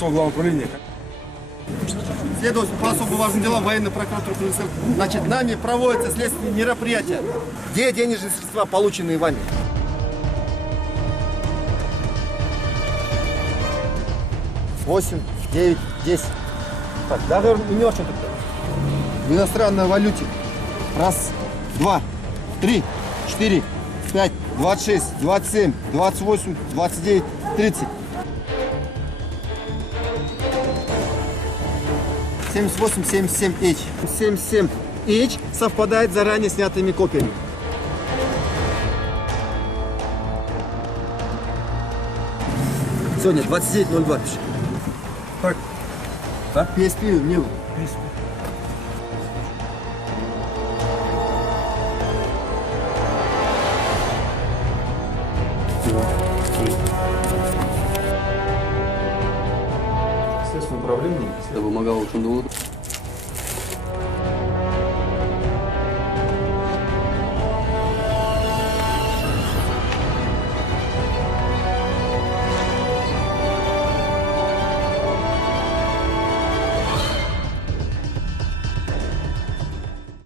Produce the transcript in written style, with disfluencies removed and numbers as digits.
что главное управление. Следователь по особо важным делам военной прокуратуры. Значит, нами проводятся следственные мероприятия. Где денежные средства, полученные вами? Восемь, 9, 10. Так, договор не очень такой. В иностранной валюте. Раз, два, три, 4, 5, 26, 27, 28, 29, 30. 78, 77 H. 77 H совпадает с заранее снятыми копиями. Сегодня 29.02 пиши. Так. Да? PSP, не. Следственное управление. Я помогал Шандулу.